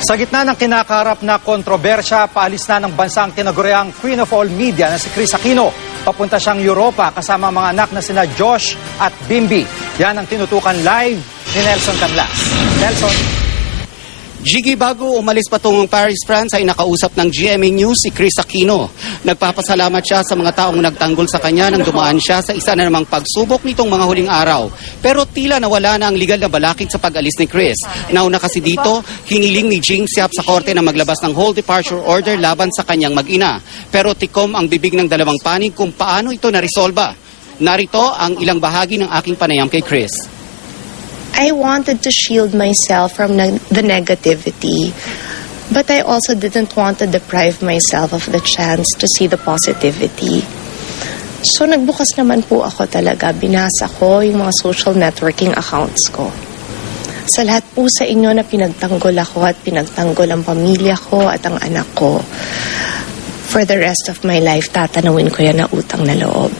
Sa gitna ng kinakaharap na kontrobersya, paalis na ng bansang tinaguriang Queen of All Media na si Kris Aquino. Papunta siyang Europa kasama mga anak na sina Josh at Bimbi. Yan ang tinutukan live ni Nelson Canlas. Nelson. Jiggy, bago umalis patungong Paris, France ay nakausap ng GMA News si Kris Aquino. Nagpapasalamat siya sa mga taong nagtanggol sa kanya nang dumaan siya sa isa na namang pagsubok nitong mga huling araw. Pero tila nawala na ang legal na balakid sa pag-alis ni Kris. Nauna kasi dito, hiniling ni Jing Siap sa korte na maglabas ng whole departure order laban sa kanyang mag-ina. Pero tikom ang bibig ng dalawang panig kung paano ito naresolba. Narito ang ilang bahagi ng aking panayam kay Kris. I wanted to shield myself from the negativity, but I also didn't want to deprive myself of the chance to see the positivity. So nagbukas naman po ako talaga, binasa ko yung mga social networking accounts ko. Sa lahat po sa inyo na pinagtanggol ako at pinagtanggol ang pamilya ko at ang anak ko, for the rest of my life, tatanawin ko yan na utang na loob.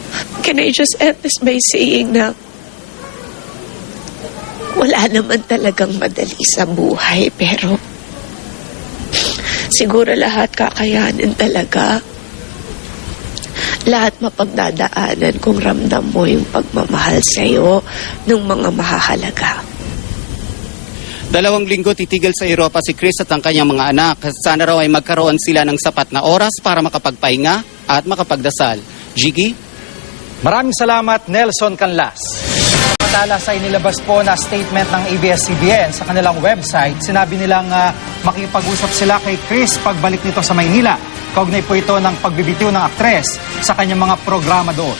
Can I just end this by saying na wala naman talagang madali sa buhay, pero siguro lahat kakayanin talaga. Lahat mapagdadaanan kung ramdam mo yung pagmamahal sa'yo ng mga mahahalaga. 2 linggo titigil sa Europa si Kris at ang kanyang mga anak. Sana raw ay magkaroon sila ng sapat na oras para makapagpahinga at makapagdasal. Jiggy? Maraming salamat, Nelson Canlas. Samantala sa inilabas po na statement ng ABS-CBN sa kanilang website, sinabi nilang makipag-usap sila kay Kris pagbalik nito sa Maynila. Kaugnay po ito ng pagbibitiw ng aktres sa kanyang mga programa doon.